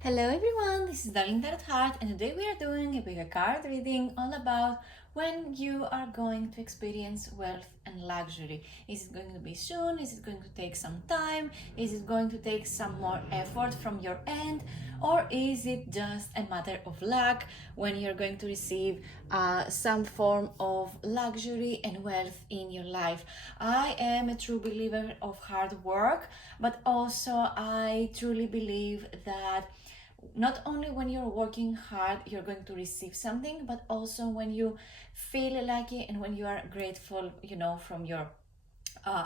Hello everyone, this is Untitled Chapter, and today we are doing a bigger card reading all about when you are going to experience wealth and luxury. Is it going to be soon? Is it going to take some time? Is it going to take some more effort from your end? Or is it just a matter of luck when you're going to receive some form of luxury and wealth in your life? I am a true believer of hard work, but also I truly believe that not only when you're working hard you're going to receive something, but also when you feel lucky and when you are grateful, from your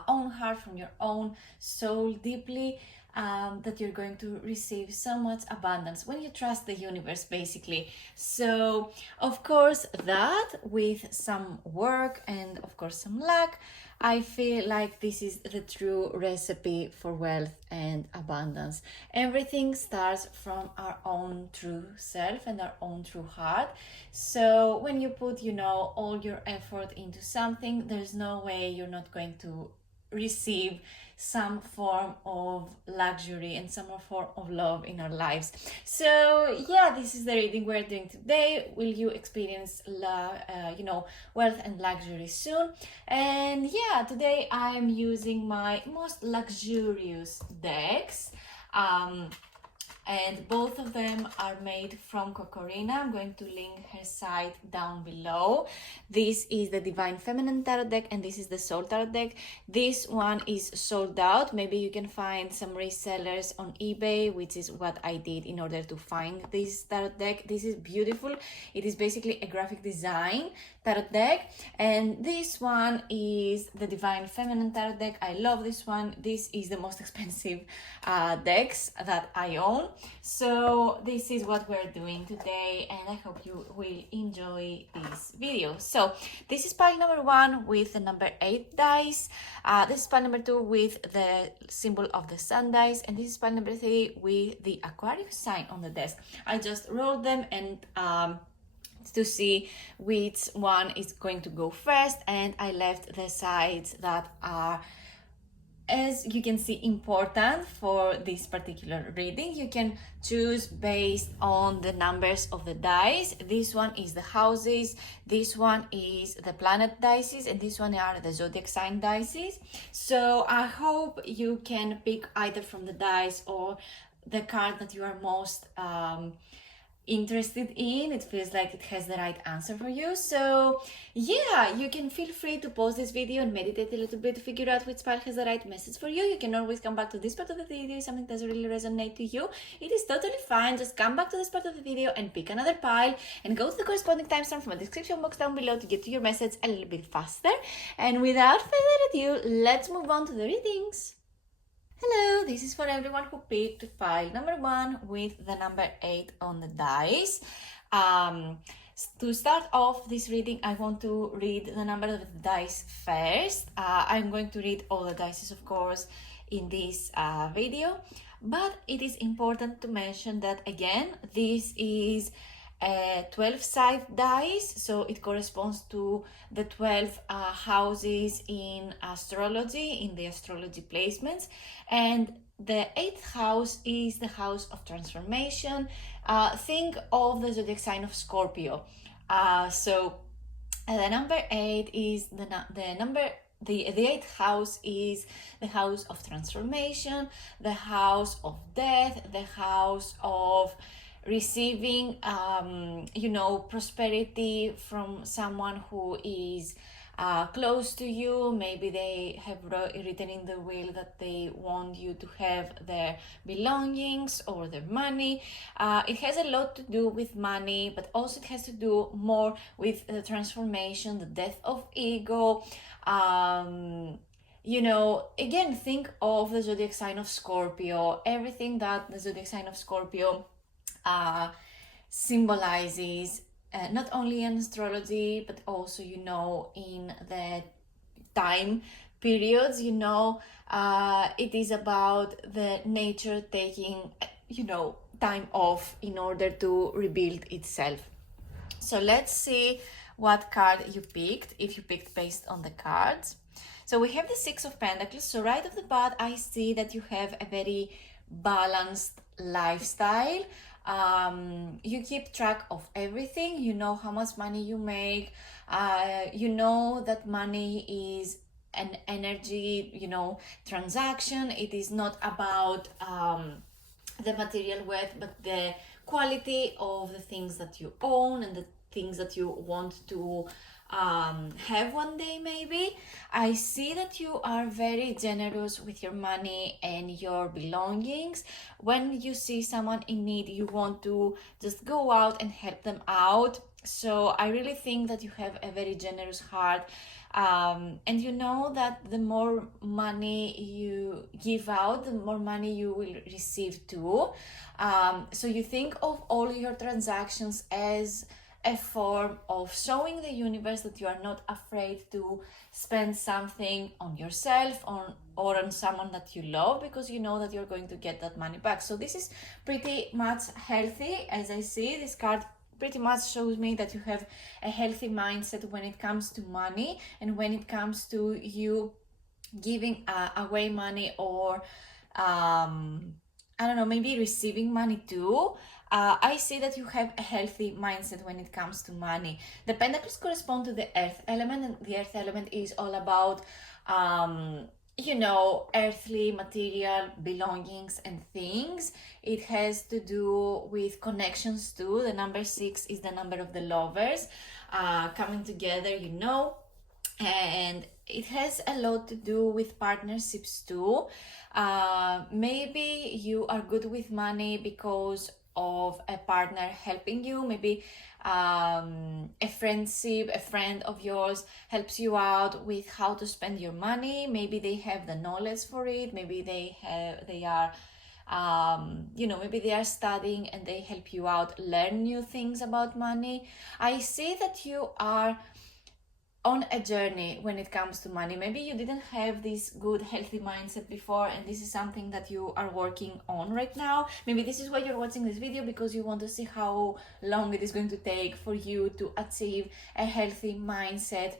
own heart, from your own soul deeply, that you're going to receive so much abundance when you trust the universe, basically. So of course, that with some work and of course some luck, I feel like this is the true recipe for wealth and abundance. Everything starts from our own true self and our own true heart. So when you put, all your effort into something, there's no way you're not going to receive some form of luxury and some form of love in our lives. So yeah, this is the reading we're doing today. Will you experience wealth and luxury soon? And yeah, today I'm using my most luxurious decks. And both of them are made from Cocorina. I'm going to link her site down below. This is the Divine Feminine Tarot deck and this is the Soul Tarot deck. This one is sold out. Maybe you can find some resellers on eBay, which is what I did in order to find this tarot deck. This is beautiful. It is basically a graphic design tarot deck, and this one is the Divine Feminine Tarot deck. I love this one. This is the most expensive decks that I own. So this is what we're doing today, and I hope you will enjoy this video. So this is pile number 1 with the number 8 dice. This is pile number 2 with the symbol of the sun dice, and this is pile number 3 with the Aquarius sign on the desk. I just rolled them and to see which one is going to go first, and I left the sides that are, as you can see, important for this particular reading. You can choose based on the numbers of the dice. This one is the houses, this one is the planet dice, and this one are the zodiac sign dice. So I hope you can pick either from the dice or the card that you are most interested in. It feels like it has the right answer for you. So yeah, you can feel free to pause this video and meditate a little bit to figure out which pile has the right message for you. You can always come back to this part of the video if something doesn't really resonate to you. It is totally fine. Just come back to this part of the video and pick another pile and go to the corresponding timestamp from the description box down below to get to your message a little bit faster. And without further ado, let's move on to the readings. Hello, this is for everyone who picked file number 1 with the number 8 on the dice. To start off this reading, I want to read the number of the dice first. I'm going to read all the dice, of course, in this video, but it is important to mention that, again, this is a 12-side dice, so it corresponds to the 12 houses in astrology, in the astrology placements, and the 8th house is the house of transformation. Think of the zodiac sign of Scorpio. So the number 8 is the 8th house is the house of transformation, the house of death, the house of receiving prosperity from someone who is close to you. Maybe they have written in the will that they want you to have their belongings or their money. It has a lot to do with money, but also it has to do more with the transformation, the death of ego. Again, think of the zodiac sign of Scorpio. Everything that the zodiac sign of Scorpio symbolizes, not only in astrology but also in the time periods. It is about the nature taking time off in order to rebuild itself. So let's see what card you picked, if you picked based on the cards. So we have the Six of Pentacles. So right off the bat, I see that you have a very balanced lifestyle. You keep track of everything. You know how much money you make. You know that money is an energy, transaction. It is not about the material wealth, but the quality of the things that you own and the things that you want to have one day. Maybe I see that you are very generous with your money and your belongings. When you see someone in need, you want to just go out and help them out. So I really think that you have a very generous heart. And you know that the more money you give out, the more money you will receive too. So you think of all your transactions as a form of showing the universe that you are not afraid to spend something on yourself or on someone that you love, because you know that you're going to get that money back. So this is pretty much healthy. As I see, this card pretty much shows me that you have a healthy mindset when it comes to money and when it comes to you giving away money, or I don't know, maybe receiving money too. I see that you have a healthy mindset when it comes to money. The pentacles correspond to the earth element, and the earth element is all about earthly material belongings and things. It has to do with connections too. The number 6 is the number of the lovers coming together, and it has a lot to do with partnerships too. Maybe you are good with money because of a partner helping you. Maybe a friend of yours helps you out with how to spend your money. Maybe they have the knowledge for it. Maybe they are maybe they are studying and they help you out learn new things about money. I see that you are on a journey when it comes to money. Maybe you didn't have this good healthy mindset before, and this is something that you are working on right now. Maybe this is why you're watching this video, because you want to see how long it is going to take for you to achieve a healthy mindset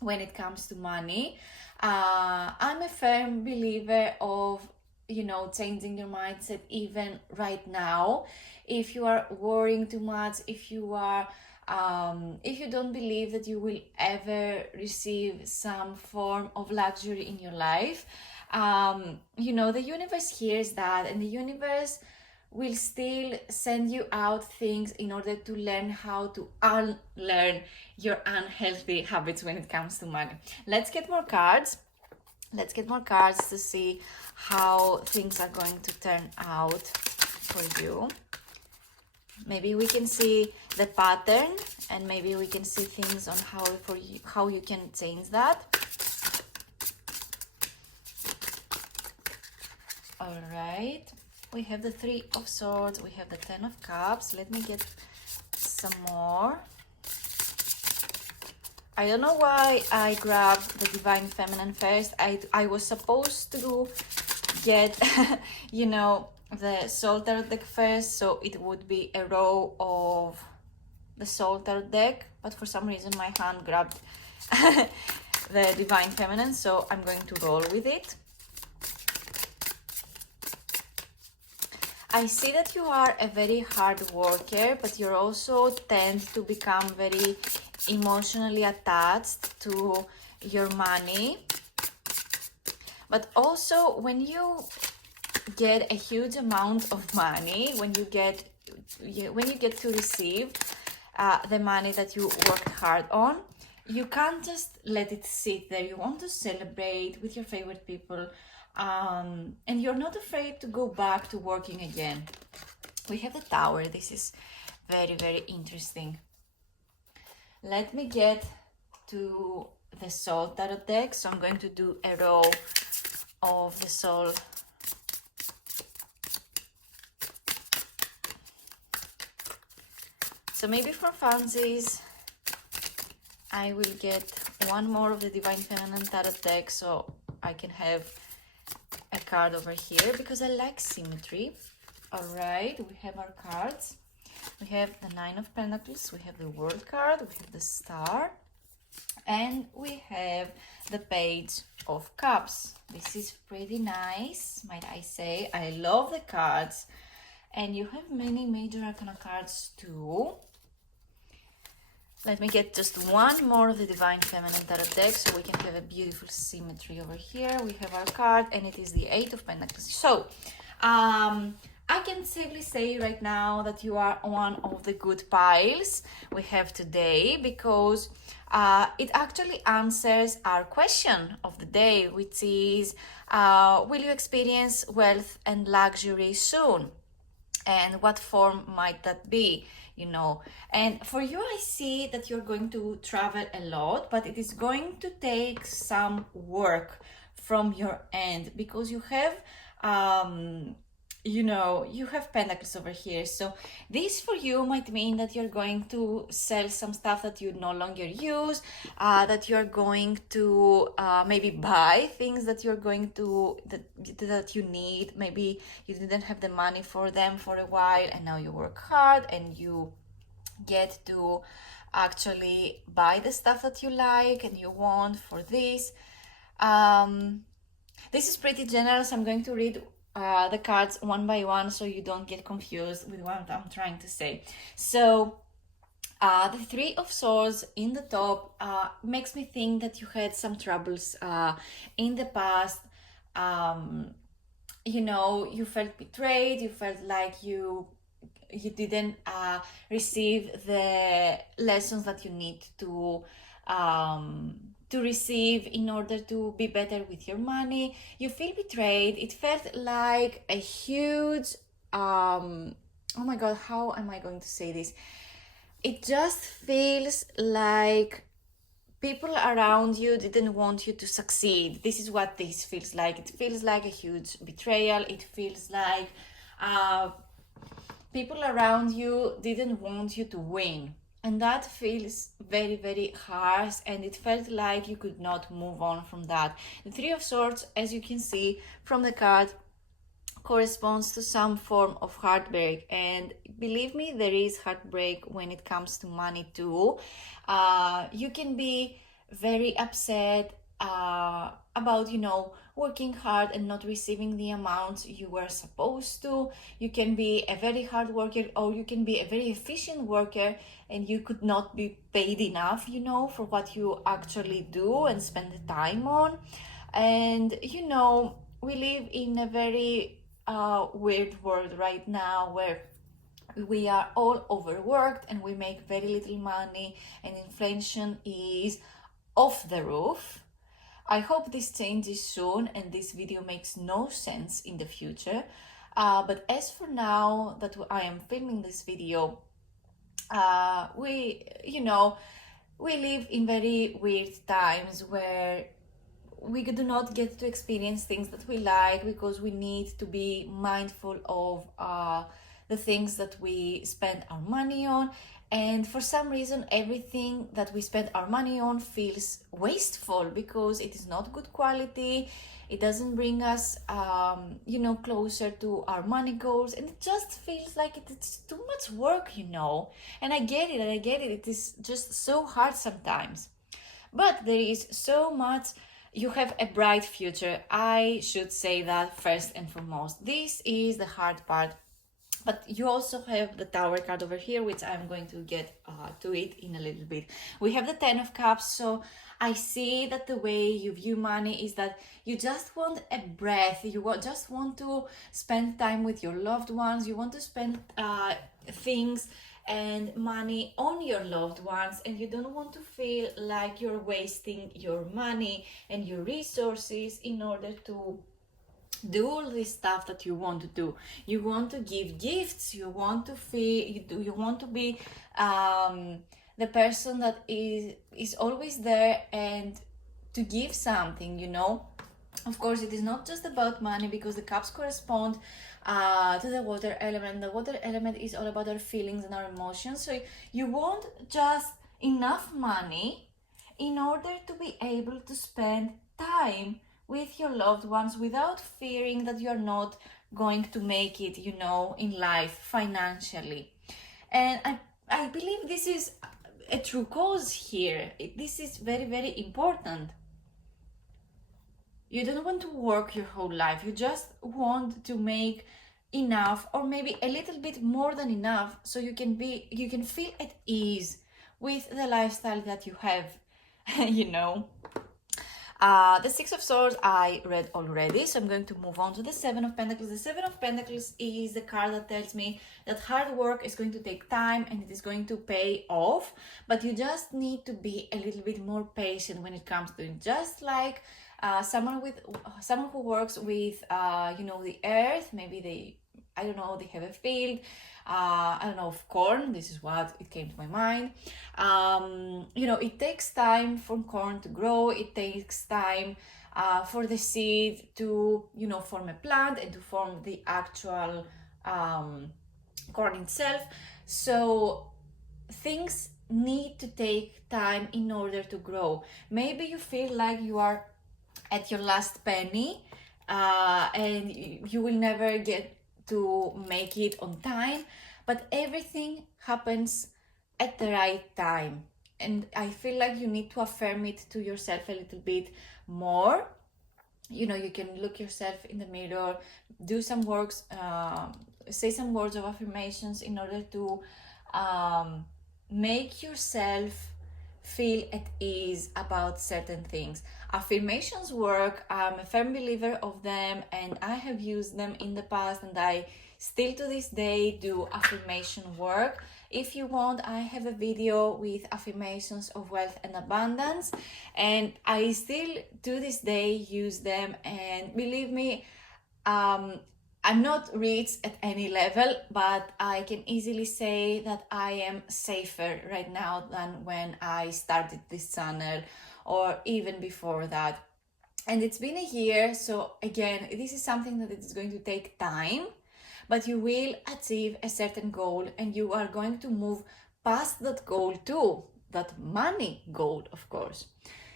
when it comes to money. I'm a firm believer of changing your mindset even right now. If you are worrying too much, if you don't believe that you will ever receive some form of luxury in your life, the universe hears that, and the universe will still send you out things in order to learn how to unlearn your unhealthy habits when it comes to money. Let's get more cards. To see how things are going to turn out for you. Maybe we can see the pattern, and maybe we can see things on how you can change that. All right, we have the 3 of Swords, we have the 10 of Cups. Let me get some more. I don't know why I grabbed the Divine Feminine first. I was supposed to get, the Soul Tarot deck first, so it would be a row of the Soul Tarot deck, but for some reason my hand grabbed the Divine Feminine, so I'm going to roll with it. I see that you are a very hard worker, but you also tend to become very emotionally attached to your money. But also, when you get a huge amount of money, when you get to receive the money that you worked hard on, you can't just let it sit there. You want to celebrate with your favorite people, and you're not afraid to go back to working again. We have the Tower. This is very, very interesting. Let me get to the Soul Tarot deck. So I'm going to do a row of the Soul. So maybe for fancies, I will get one more of the Divine Feminine Tarot deck, so I can have a card over here, because I like symmetry. All right, we have our cards. We have the 9 of Pentacles, we have the World card, we have the Star, And we have the Page of Cups. This is pretty nice, might I say. I love the cards. And you have many major arcana cards too. Let me get just one more of the Divine Feminine Tarot deck so we can have a beautiful symmetry over here. We have our card and it is the Eight of Pentacles. So, I can safely say right now that you are one of the good piles we have today, because it actually answers our question of the day, which is, will you experience wealth and luxury soon? And what form might that be, you know? And for you, I see that you're going to travel a lot, but it is going to take some work from your end, because you have you have pentacles over here. So this for you might mean that you're going to sell some stuff that you no longer use, that you're going to maybe buy things that you're going to that you need. Maybe you didn't have the money for them for a while, and now you work hard and you get to actually buy the stuff that you like and you want for this. This is pretty generous. I'm going to read the cards one by one so you don't get confused with what I'm trying to say. So the Three of Swords in the top makes me think that you had some troubles in the past. You felt betrayed, you felt like you didn't receive the lessons that you need to receive in order to be better with your money. You feel betrayed. It felt like a huge oh my god, how am I going to say this? It just feels like people around you didn't want you to succeed. This is what this feels like. It feels like a huge betrayal. It feels like people around you didn't want you to win. And that feels very, very harsh, and it felt like you could not move on from that. The Three of Swords, as you can see from the card, corresponds to some form of heartbreak. And believe me, there is heartbreak when it comes to money too. You can be very upset about, working hard and not receiving the amounts you were supposed to. You can be a very hard worker, or you can be a very efficient worker and you could not be paid enough, for what you actually do and spend the time on. And, we live in a very weird world right now where we are all overworked and we make very little money and inflation is off the roof. I hope this changes soon and this video makes no sense in the future. But as for now that I am filming this video, we live in very weird times where we do not get to experience things that we like because we need to be mindful of the things that we spend our money on. And for some reason, everything that we spend our money on feels wasteful because it is not good quality. It doesn't bring us, closer to our money goals. And it just feels like it's too much work, And I get it. It is just so hard sometimes. But there is so much. You have a bright future. I should say that first and foremost. This is the hard part. But you also have the Tower card over here, which I'm going to get to it in a little bit. We have the Ten of Cups, so I see that the way you view money is that you just want a breath. You just want to spend time with your loved ones. You want to spend things and money on your loved ones, and you don't want to feel like you're wasting your money and your resources in order to do all this stuff that you want to do. You want to give gifts. You want to feel. You want to be the person that is always there and to give something. Of course, it is not just about money because the cups correspond to the water element. The water element is all about our feelings and our emotions. So you want just enough money in order to be able to spend time with your loved ones without fearing that you're not going to make it, in life financially. And I believe this is a true cause here. This is very, very important. You don't want to work your whole life. You just want to make enough, or maybe a little bit more than enough, so you can feel at ease with the lifestyle that you have. You know. The Six of Swords I read already, so I'm going to move on to the Seven of Pentacles. The Seven of Pentacles is the card that tells me that hard work is going to take time and it is going to pay off, but you just need to be a little bit more patient when it comes to it. Just like someone who works with the earth, maybe they have a field, of corn. This is what it came to my mind. It takes time for corn to grow. It takes time for the seed to, form a plant and to form the actual corn itself. So things need to take time in order to grow. Maybe you feel like you are at your last penny and you will never get to make it on time, but everything happens at the right time, and I feel like you need to affirm it to yourself a little bit more. You can look yourself in the mirror, do some works, say some words of affirmations in order to make yourself feel at ease about certain things. Affirmations work. I'm a firm believer of them, and I have used them in the past, and I still to this day do affirmation work. If you want, I have a video with affirmations of wealth and abundance, and I still to this day use them. And believe me, I'm not rich at any level, but I can easily say that I am safer right now than when I started this channel, or even before that. And it's been a year, so again, this is something that is going to take time, but you will achieve a certain goal, and you are going to move past that goal too, that money goal, of course.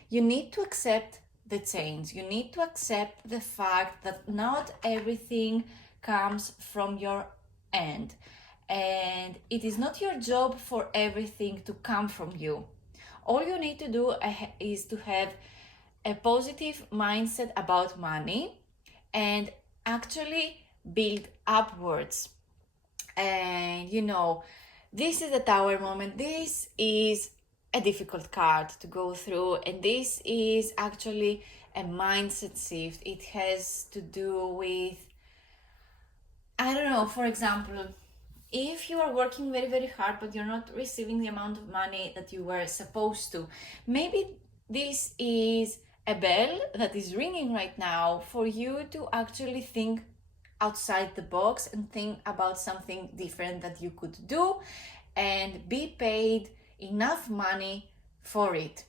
You need to accept the change. You need to accept the fact that not everything comes from your end, and it is not your job for everything to come from you. All you need to do is to have a positive mindset about money and actually build upwards. And this is the Tower moment. This is a difficult card to go through, and this is actually a mindset shift. It has to do with, for example, if you are working very, very hard, but you're not receiving the amount of money that you were supposed to, maybe this is a bell that is ringing right now for you to actually think outside the box and think about something different that you could do and be paid enough money for it.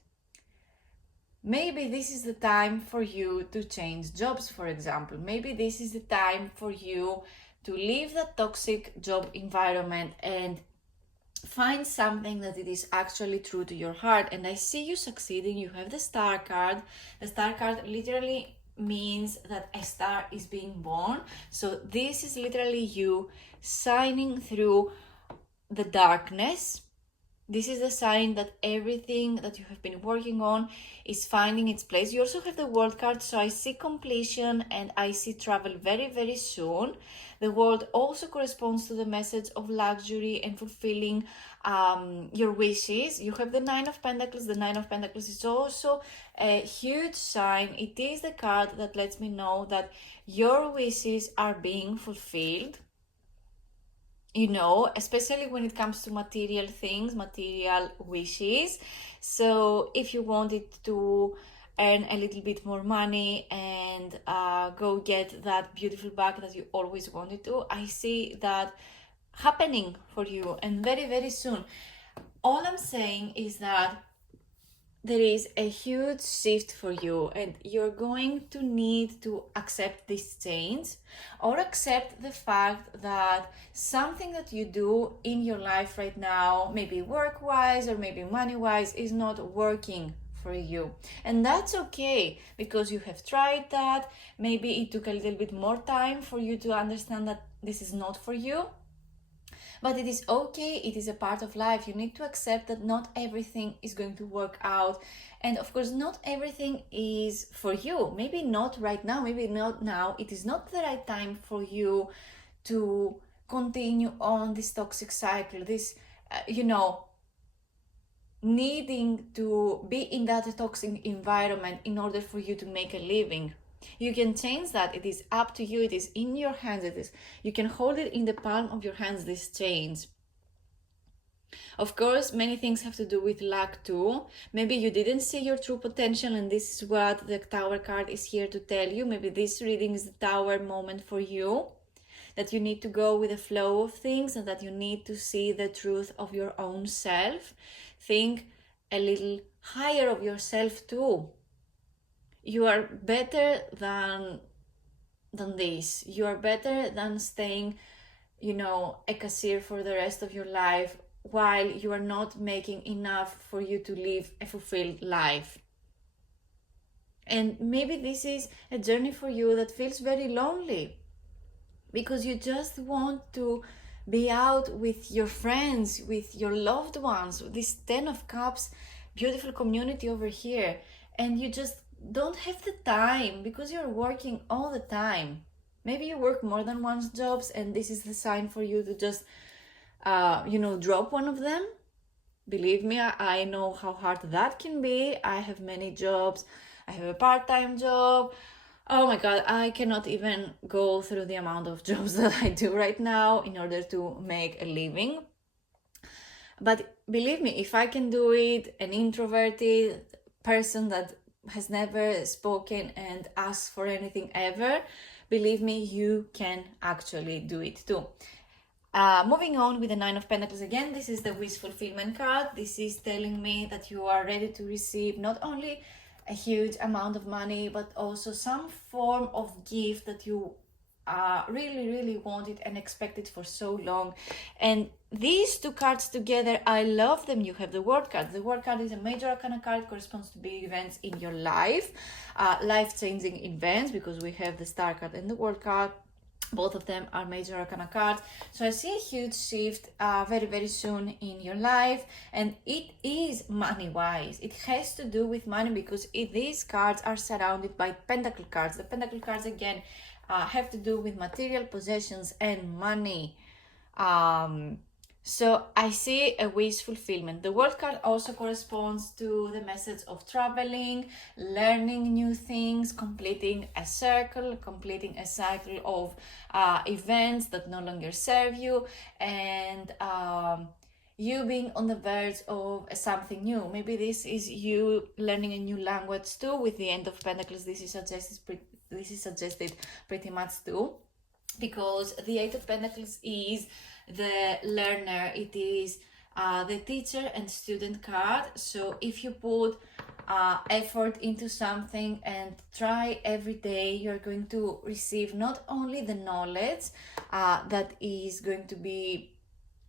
Maybe this is the time for you to change jobs, for example. Maybe this is the time for you to leave the toxic job environment and find something that it is actually true to your heart. And I see you succeeding. You have the Star card. The Star card literally means that a star is being born. So this is literally you shining through the darkness. This is a sign that everything that you have been working on is finding its place. You also have the World card, so I see completion and I see travel very, very soon. The World also corresponds to the message of luxury and fulfilling your wishes. You have the Nine of Pentacles. The Nine of Pentacles is also a huge sign. It is the card that lets me know that your wishes are being fulfilled. Especially when it comes to material things, material wishes. So if you wanted to earn a little bit more money and go get that beautiful bag that you always wanted to, I see that happening for you, and very, very soon. All I'm saying is that there is a huge shift for you, and you're going to need to accept this change, or accept the fact that something that you do in your life right now, maybe work-wise or maybe money-wise, is not working for you. And that's okay, because you have tried that. Maybe it took a little bit more time for you to understand that this is not for you. But it is okay, it is a part of life. You need to accept that not everything is going to work out. And of course, not everything is for you. Maybe not right now, maybe not now. It is not the right time for you to continue on this toxic cycle, this, needing to be in that toxic environment in order for you to make a living. You can change that. It is up to you. It is in your hands. You can hold it in the palm of your hands, this change. Of course, many things have to do with luck too. Maybe you didn't see your true potential, and this is what the Tower card is here to tell you. Maybe this reading is the Tower moment for you, that you need to go with the flow of things and that you need to see the truth of your own self. Think a little higher of yourself too. You are better than this. You are better than staying, a cashier for the rest of your life while you are not making enough for you to live a fulfilled life. And maybe this is a journey for you that feels very lonely, because you just want to be out with your friends, with your loved ones, this 10 of Cups, beautiful community over here, and you just don't have the time because you're working all the time. Maybe you work more than one jobs, and this is the sign for you to just, drop one of them. Believe me, I know how hard that can be. I have many jobs. I have a part-time job. Oh my God, I cannot even go through the amount of jobs that I do right now in order to make a living. But believe me, if I can do it, an introverted person that has never spoken and asked for anything ever, believe me, you can actually do it too. Moving on with the Nine of Pentacles again, this is the wish fulfillment card. This is telling me that you are ready to receive not only a huge amount of money, but also some form of gift that you really wanted and expected for so long. And these two cards together, I love them. You have the World card. The World card is a major arcana card. It corresponds to big events in your life, life-changing events, because we have the Star card and the World card. Both of them are major arcana cards. So I see a huge shift very soon in your life, and it is money-wise. It has to do with money because these cards are surrounded by pentacle cards. The pentacle cards, again, have to do with material possessions and money. So I see a wish fulfillment. The World card also corresponds to the message of traveling, learning new things, completing a circle, completing a cycle of events that no longer serve you, and you being on the verge of something new. Maybe this is you learning a new language too. With the End of Pentacles, this is suggested pretty much too, because the Eight of Pentacles is the learner. It is the teacher and student card. So if you put effort into something and try every day, you're going to receive not only the knowledge that is going to be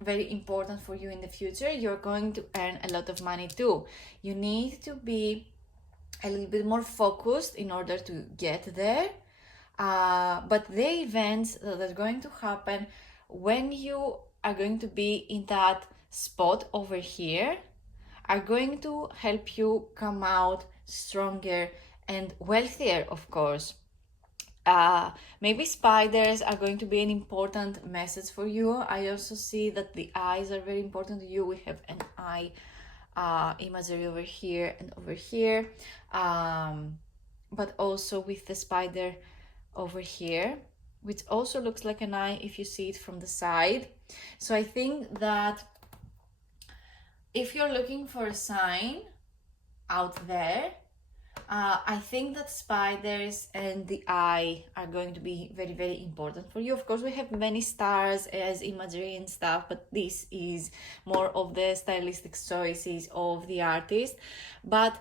very important for you in the future, you're going to earn a lot of money too. You need to be a little bit more focused in order to get there. But the events that are going to happen when you are going to be in that spot over here are going to help you come out stronger and wealthier, of course. Maybe spiders are going to be an important message for you. I also see that the eyes are very important to you. We have an eye imagery over here and over here, but also with the spider over here, which also looks like an eye if you see it from the side. So I think that if you're looking for a sign out there, I think that spiders and the eye are going to be very important for you. Of course, we have many stars as imagery and stuff, but this is more of the stylistic choices of the artist. But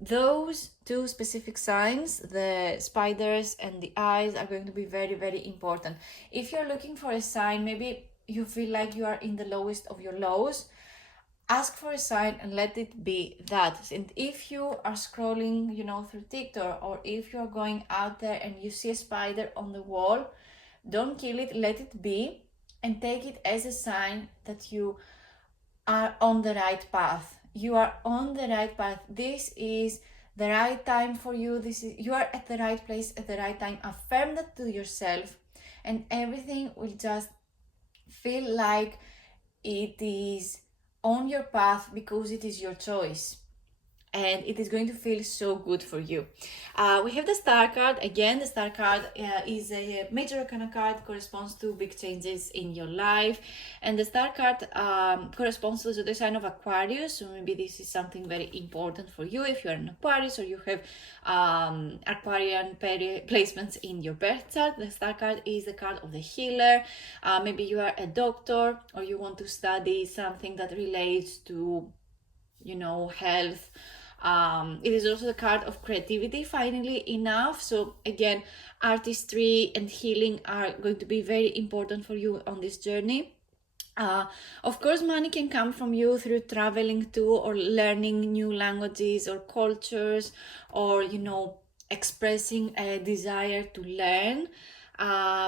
those two specific signs, the spiders and the eyes, are going to be very important. If you're looking for a sign, maybe you feel like you are in the lowest of your lows, ask for a sign and let it be that. And if you are scrolling, through TikTok, or if you're going out there and you see a spider on the wall, don't kill it, let it be. and take it as a sign that you are on the right path. You are on the right path. This is the right time for you. You are at the right place at the right time. Affirm that to yourself, and everything will just feel like it is on your path because it is your choice. And it is going to feel so good for you. We have the star card. Again, the star card is a major arcana card, corresponds to big changes in your life. And the star card corresponds to the sign of Aquarius. So maybe this is something very important for you if you are an Aquarius or you have Aquarian placements in your birth chart. The star card is the card of the healer. Maybe you are a doctor or you want to study something that relates to, health. It is also the card of creativity, finally enough. So again, artistry and healing are going to be very important for you on this journey. Of course, money can come from you through traveling to or learning new languages or cultures, or expressing a desire to learn,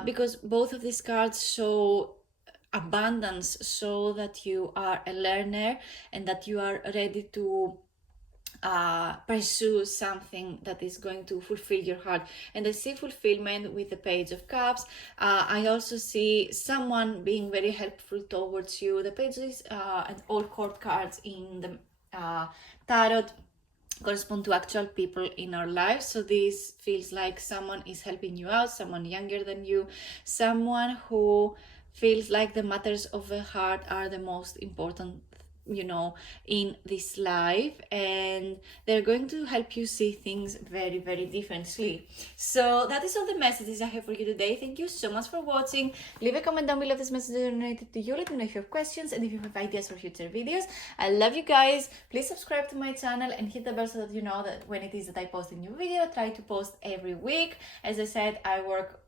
because both of these cards show abundance, so that you are a learner and that you are ready to pursue something that is going to fulfill your heart. And I see fulfillment with the Page of Cups. I also see someone being very helpful towards you. The pages and all court cards in the tarot correspond to actual people in our lives. So this feels like someone is helping you out, someone younger than you, someone who feels like the matters of the heart are the most important in this life, and they're going to help you see things very, very differently. So that is all the messages I have for you today. Thank you so much for watching. Leave a comment down below if this message is related to you. Let me know if you have questions and if you have ideas for future videos. I love you guys. Please subscribe to my channel and hit the bell so that you know that when it is that I post a new video. I try to post every week. As I said, I work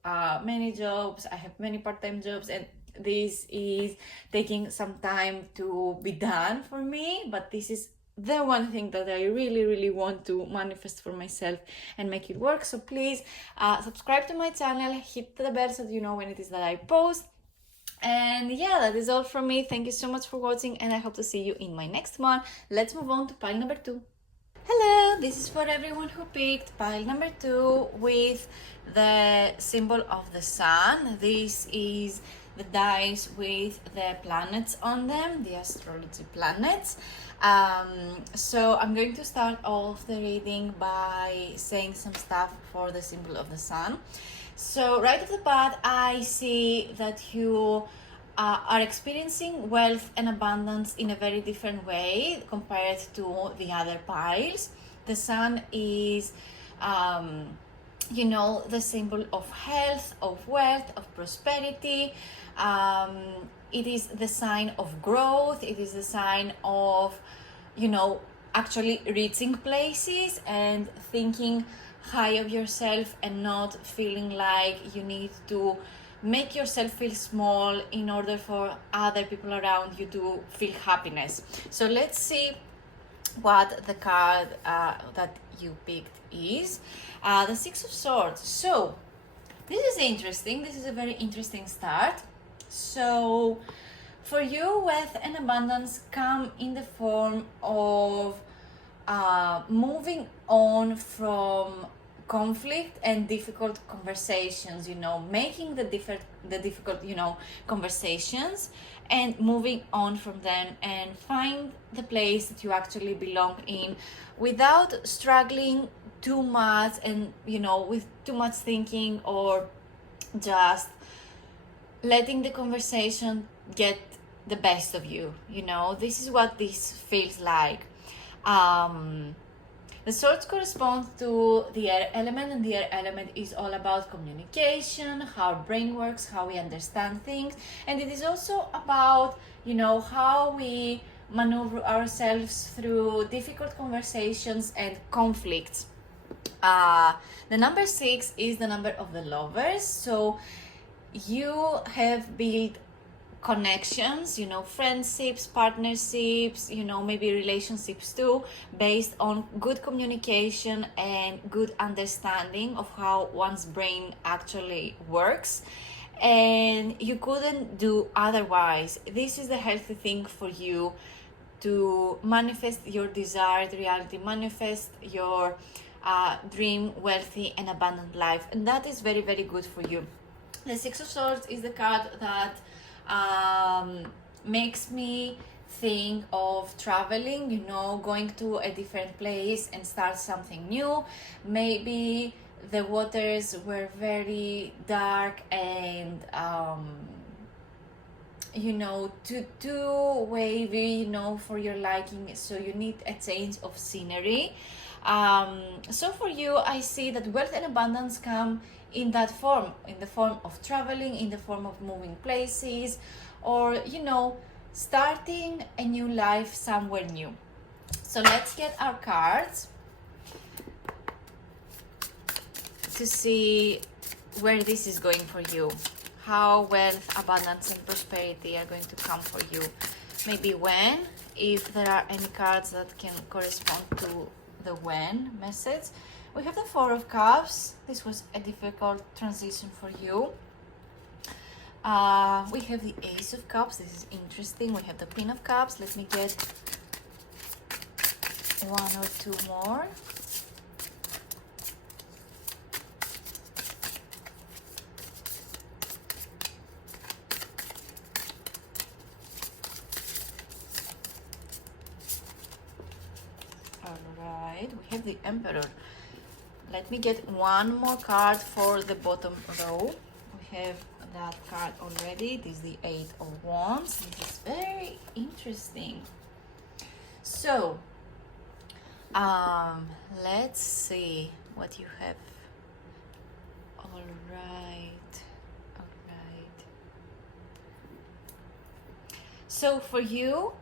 many jobs. I have many part-time jobs, and this is taking some time to be done for me, but this is the one thing that I really, really want to manifest for myself and make it work. So please subscribe to my channel, hit the bell so that you know when it is that I post. And yeah, that is all from me. Thank you so much for watching, and I hope to see you in my next one. Let's move on to pile number 2. Hello, this is for everyone who picked pile number 2 with the symbol of the sun. This is the dice with the planets on them, the astrology planets. So I'm going to start off the reading by saying some stuff for the symbol of the sun. So right off the bat, I see that you are experiencing wealth and abundance in a very different way compared to the other piles. The sun is the symbol of health, of wealth, of prosperity. It is the sign of growth. It is the sign of, actually reaching places and thinking high of yourself and not feeling like you need to make yourself feel small in order for other people around you to feel happiness. So let's see what the card that you picked is. The Six of Swords. So this is interesting. This is a very interesting start. So for you, wealth and abundance come in the form of moving on from conflict and difficult conversations, making the difficult, conversations and moving on from them and find the place that you actually belong in without struggling too much and, with too much thinking, or just letting the conversation get the best of you. This is what this feels like. The swords correspond to the air element, and the air element is all about communication, how our brain works, how we understand things, and it is also about, how we maneuver ourselves through difficult conversations and conflicts. The number 6 is the number of the lovers, so you have built connections, friendships, partnerships, maybe relationships too, based on good communication and good understanding of how one's brain actually works. and you couldn't do otherwise. This is the healthy thing for you to manifest your desired reality, manifest your dream, wealthy, and abundant life. And that is very, very good for you. The Six of Swords is the card that makes me think of traveling, you know, going to a different place and start something new. Maybe the waters were very dark and you know, too wavy, you know, for your liking, so you need a change of scenery. So for you, I see that wealth and abundance come in that form, in the form of traveling, in the form of moving places, or, you know, starting a new life somewhere new. So let's get our cards to see where this is going for you, how wealth, abundance, and prosperity are going to come for you. Maybe when, if there are any cards that can correspond to the when message. We have the Four of Cups. This was a difficult transition for you. We have the Ace of Cups. This is interesting. We have the Queen of Cups. Let me get one or two more. Alright, we have the Emperor. Let me get one more card for the bottom row. We have that card already. This is the Eight of Wands. This is very interesting. So, let's see what you have. Alright. So for you,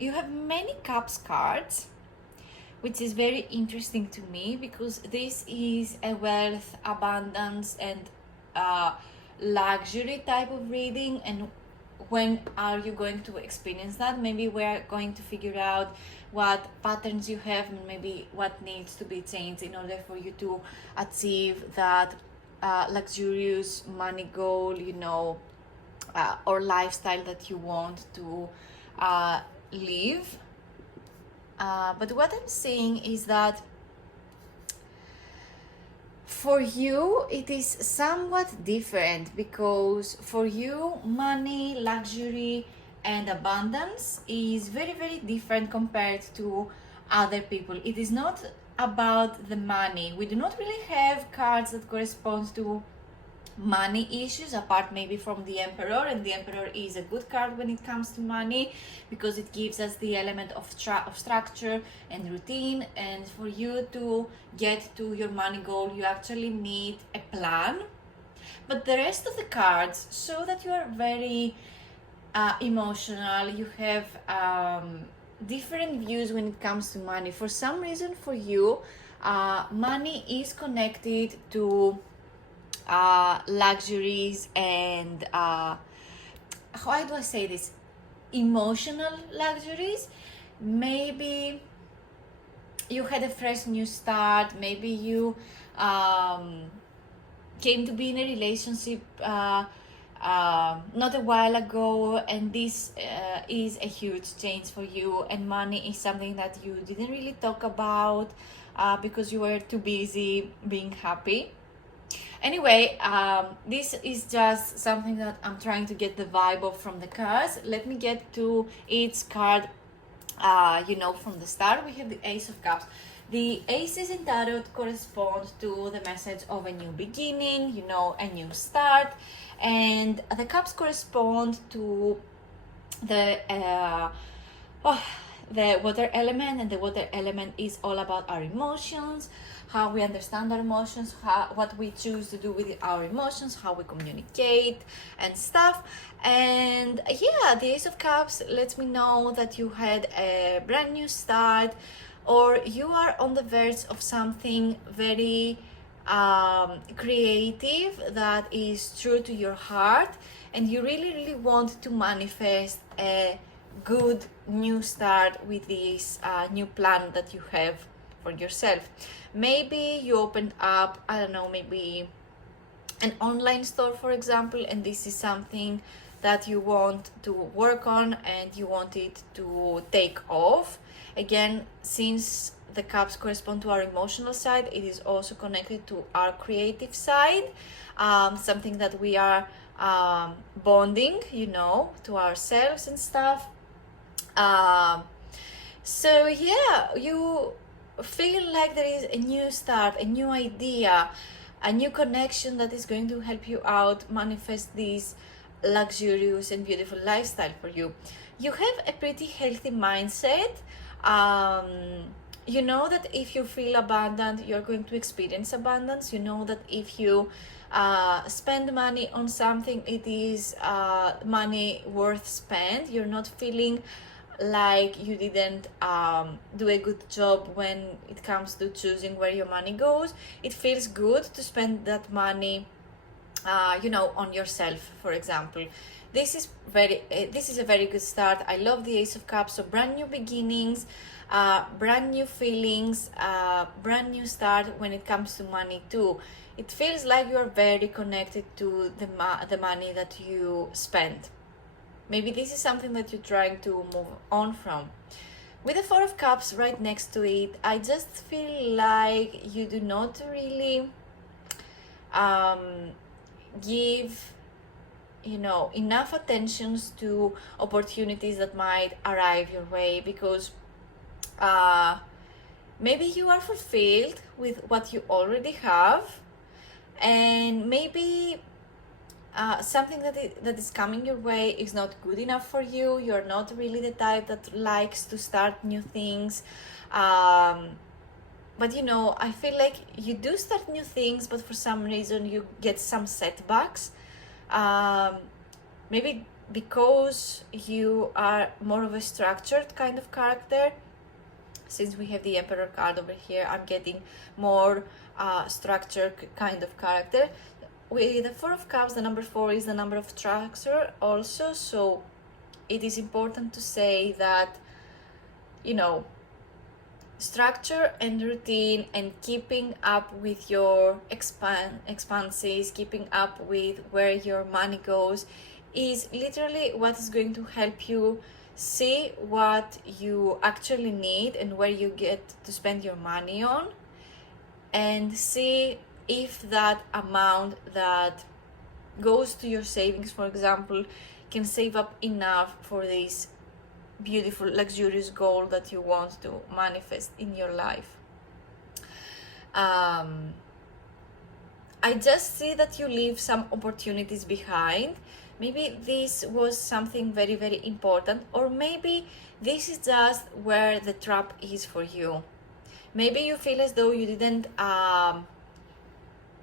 you have many Cups cards, which is very interesting to me because this is a wealth, abundance, and luxury type of reading. And when are you going to experience that? Maybe we're going to figure out what patterns you have and maybe what needs to be changed in order for you to achieve that luxurious money goal, you know, or lifestyle that you want to live. But what I'm saying is that for you it is somewhat different, because for you money, luxury, and abundance is very, very different compared to other people. It is not about the money. We do not really have cards that correspond to money issues, apart maybe from the Emperor, and the Emperor is a good card when it comes to money because it gives us the element of structure and routine. And for you to get to your money goal, you actually need a plan. But the rest of the cards show that you are very emotional. You have different views when it comes to money. For some reason, for you, money is connected to luxuries and how do I say this, emotional luxuries. Maybe you had a fresh new start, maybe you came to be in a relationship not a while ago, and this is a huge change for you, and money is something that you didn't really talk about because you were too busy being happy. Anyway, this is just something that I'm trying to get the vibe of from the cards. Let me get to each card, you know, from the start. We have the Ace of Cups. The aces in tarot correspond to the message of a new beginning, you know, a new start. And the cups correspond to the water element, and the water element is all about our emotions, how we understand our emotions, what we choose to do with our emotions, how we communicate and stuff. And yeah, the Ace of Cups lets me know that you had a brand new start, or you are on the verge of something very creative that is true to your heart, and you really, really want to manifest a good new start with this new plan that you have for yourself. Maybe you opened up, I don't know, maybe an online store, for example, and this is something that you want to work on and you want it to take off. Again, since the cups correspond to our emotional side, it is also connected to our creative side, something that we are bonding, you know, to ourselves and stuff. So yeah, you feel like there is a new start, a new idea, a new connection that is going to help you out manifest this luxurious and beautiful lifestyle for you. You have a pretty healthy mindset. You know that if you feel abundant, you're going to experience abundance. You know that if you spend money on something, it is money worth spent. You're not feeling like you didn't do a good job when it comes to choosing where your money goes. It feels good to spend that money, you know, on yourself, for example. This is a very good start. I love the Ace of Cups. So brand new beginnings, brand new feelings, brand new start when it comes to money too. It feels like you are very connected to the money that you spend. Maybe this is something that you're trying to move on from. With the Four of Cups right next to it, I just feel like you do not really give, you know, enough attentions to opportunities that might arrive your way, because maybe you are fulfilled with what you already have, and maybe something that is coming your way is not good enough for you. You're not really the type that likes to start new things. But you know, I feel like you do start new things, but for some reason you get some setbacks. Maybe because you are more of a structured kind of character. Since we have the Emperor card over here, I'm getting more structured kind of character. With the Four of Cups, the number 4 is the number of structure also. So it is important to say that, you know, structure and routine and keeping up with your expenses, keeping up with where your money goes, is literally what is going to help you see what you actually need and where you get to spend your money on, and see if that amount that goes to your savings, for example, can save up enough for this beautiful, luxurious goal that you want to manifest in your life. I just see that you leave some opportunities behind. Maybe this was something very, very important, or maybe this is just where the trap is for you. Maybe you feel as though you didn't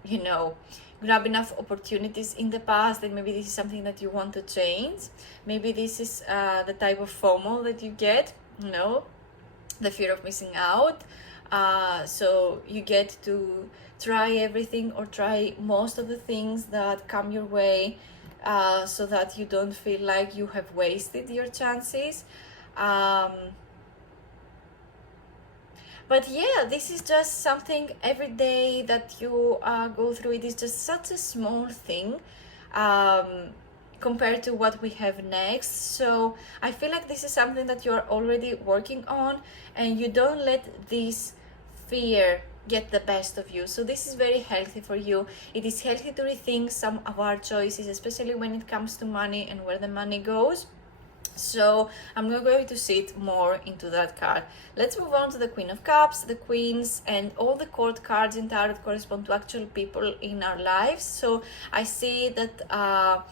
you know, grab enough opportunities in the past, and maybe this is something that you want to change. Maybe this is the type of FOMO that you get, you know, the fear of missing out. So you get to try everything or try most of the things that come your way, so that you don't feel like you have wasted your chances. But yeah, this is just something every day that you go through. It is just such a small thing compared to what we have next. So I feel like this is something that you're already working on, and you don't let this fear get the best of you. So this is very healthy for you. It is healthy to rethink some of our choices, especially when it comes to money and where the money goes. So I'm not going to sit more into that card. Let's move on to the Queen of Cups. The Queens and all the court cards in Tarot correspond to actual people in our lives. So I see that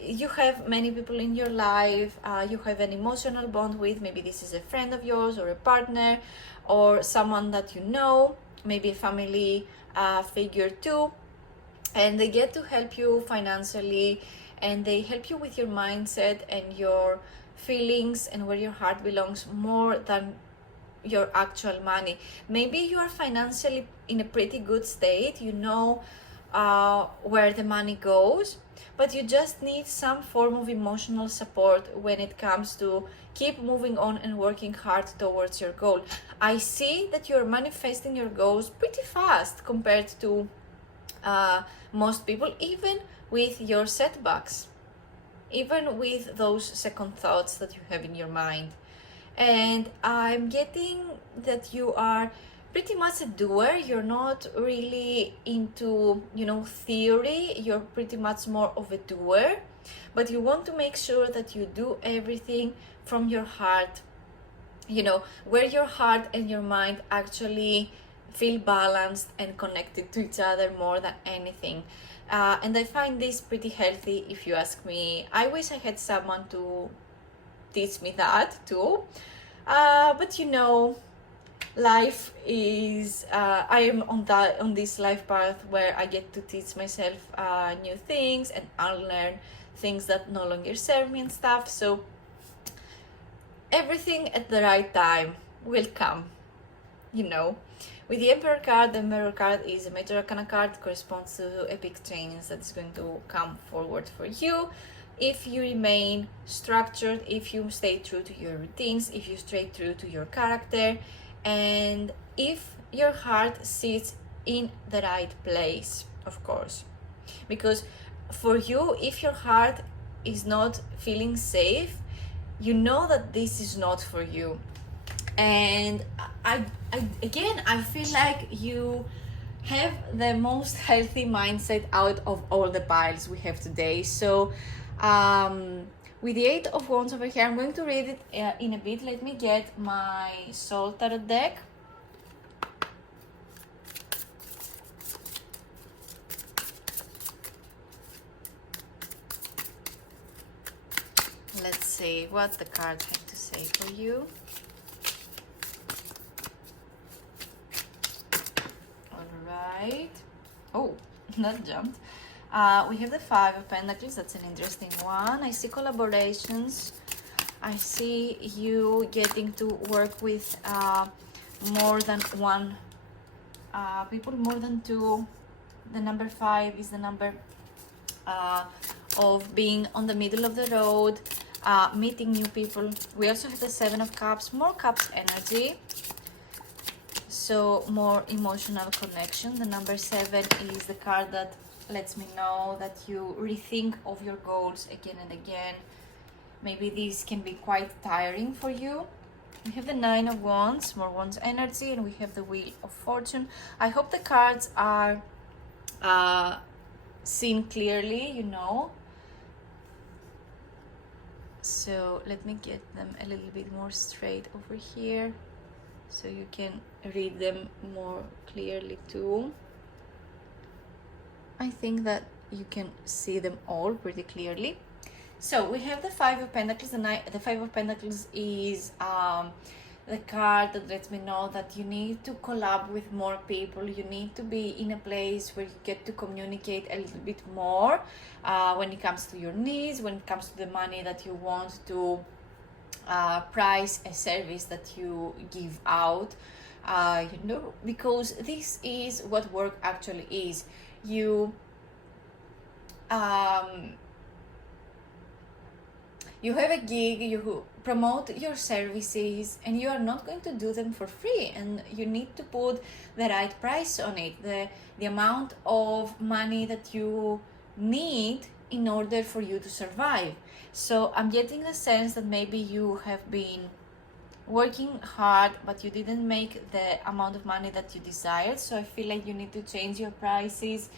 you have many people in your life, you have an emotional bond with. Maybe this is a friend of yours or a partner or someone that you know, maybe a family figure too. And they get to help you financially, and they help you with your mindset and your feelings and where your heart belongs, more than your actual money. Maybe you are financially in a pretty good state, you know where the money goes, but you just need some form of emotional support when it comes to keep moving on and working hard towards your goal. I see that you're manifesting your goals pretty fast compared to most people, even with your setbacks, even with those second thoughts that you have in your mind. And I'm getting that you are pretty much a doer. You're not really into, theory. You're pretty much more of a doer, but you want to make sure that you do everything from your heart, where your heart and your mind actually feel balanced and connected to each other more than anything. And I find this pretty healthy, if you ask me. I wish I had someone to teach me that too. But life is, I am on this life path where I get to teach myself new things and unlearn things that no longer serve me and stuff. So everything at the right time will come, With the Emperor card, the Emperor card is a major arcana card. It corresponds to epic change that is going to come forward for you if you remain structured, if you stay true to your routines, if you stay true to your character, and if your heart sits in the right place, of course. Because for you, if your heart is not feeling safe, you know that this is not for you. And I feel like you have the most healthy mindset out of all the piles we have today. So with the 8 of Wands over here, I'm going to read it in a bit. Let me get my Soul Tarot deck. Let's see what the cards have to say for you. Alright. Oh, that jumped. We have the 5 of Pentacles. That's an interesting one. I see collaborations. I see you getting to work with more than one people, more than two. The number 5 is the number of being on the middle of the road, meeting new people. We also have the 7 of Cups, more Cups energy. So more emotional connection. The number 7 is the card that lets me know that you rethink of your goals again and again. Maybe these can be quite tiring for you. We have the 9 of Wands, more Wands energy, and we have the Wheel of Fortune. I hope the cards are seen clearly, So let me get them a little bit more straight over here so you can read them more clearly too. I think that you can see them all pretty clearly. So we have the 5 of Pentacles. The 5 of Pentacles is the card that lets me know that you need to collab with more people. You need to be in a place where you get to communicate a little bit more when it comes to your needs, when it comes to the money that you want to price a service that you give out, because this is what work actually is. You you have a gig, you promote your services, and you are not going to do them for free, and you need to put the right price on it, the amount of money that you need in order for you to survive. So I'm getting the sense that maybe you have been working hard, but you didn't make the amount of money that you desired. So I feel like you need to change your prices,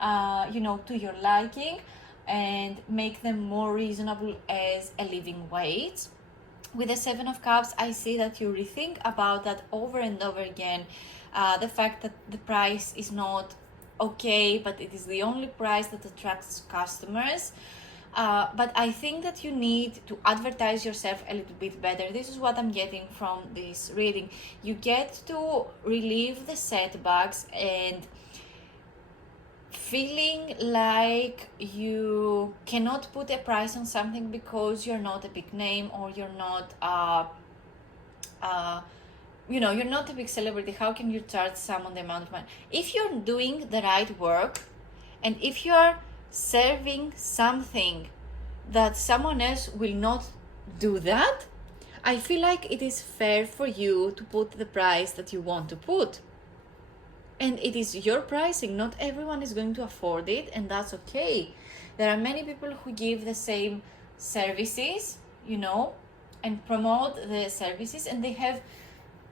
to your liking, and make them more reasonable as a living wage. With the 7 of Cups, I see that you rethink about that over and over again. The fact that the price is not okay, but it is the only price that attracts customers. But I think that you need to advertise yourself a little bit better. This is what I'm getting from this reading. You get to relieve the setbacks and feeling like you cannot put a price on something because you're not a big name, or you're not you're not a big celebrity. How can you charge someone the amount of money? If you're doing the right work, and if you're serving something that someone else will not do that, I feel like it is fair for you to put the price that you want to put. and it is your pricing. Not everyone is going to afford it, and that's okay. There are many people who give the same services, you know, and promote the services, and they have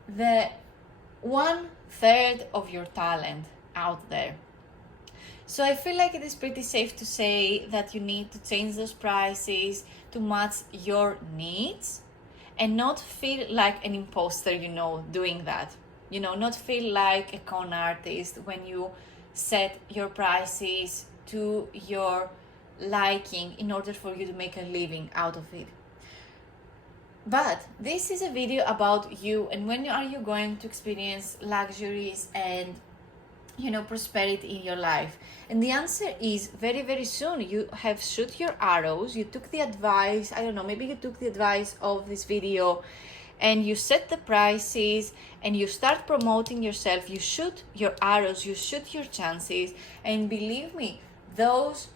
the 1/3 of your talent out there. So I feel like it is pretty safe to say that you need to change those prices to match your needs and not feel like an imposter, you know, doing that. You know, not feel like a con artist when you set your prices to your liking in order for you to make a living out of it. But this is a video about you, and when are you going to experience luxuries and, you know, prosperity in your life? And the answer is very, very soon. You have shoot your arrows, you took the advice, I don't know, maybe you took the advice of this video and you set the prices and you start promoting yourself. You shoot your arrows, you shoot your chances, and believe me, those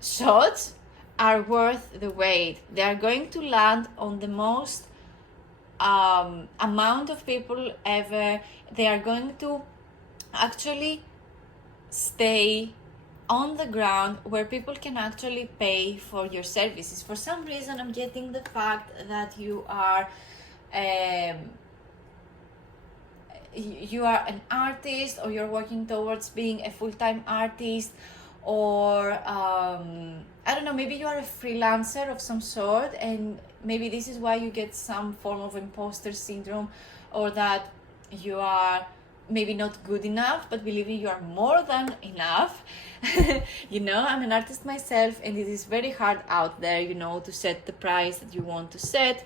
shots are worth the wait. They are going to land on the most amount of people ever. They are going to actually stay on the ground where people can actually pay for your services. For some reason, I'm getting the fact that you are an artist, or you're working towards being a full-time artist, or I don't know, maybe you are a freelancer of some sort, and maybe this is why you get some form of imposter syndrome, or that you are maybe not good enough, but believe me, you are more than enough. You know, I'm an artist myself, and it is very hard out there, you know, to set the price that you want to set,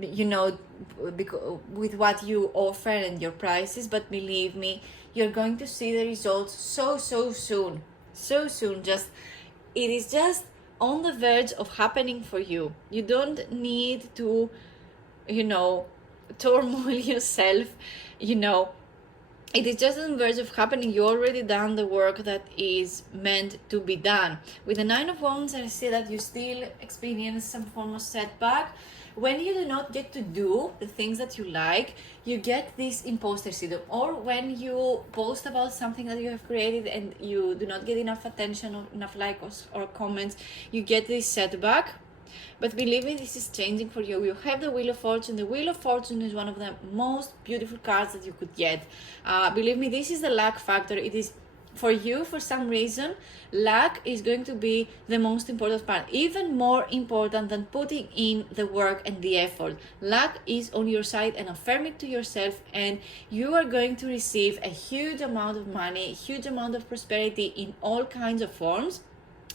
you know, with what you offer and your prices. But believe me, you're going to see the results so soon. Just, it is just on the verge of happening for you. You don't need to, you know, turmoil yourself, you know, it is just on the verge of happening. You already done the work that is meant to be done. With the 9 of Wands, I see that you still experience some form of setback. When you do not get to do the things that you like, you get this imposter syndrome. Or when you post about something that you have created and you do not get enough attention or enough likes or comments, you get this setback. But believe me, this is changing for you. You have the Wheel of Fortune. The Wheel of Fortune is one of the most beautiful cards that you could get. Believe me, this is the luck factor. It is for you. For some reason, luck is going to be the most important part, even more important than putting in the work and the effort. Luck is on your side, and affirm it to yourself, and you are going to receive a huge amount of money, a huge amount of prosperity in all kinds of forms.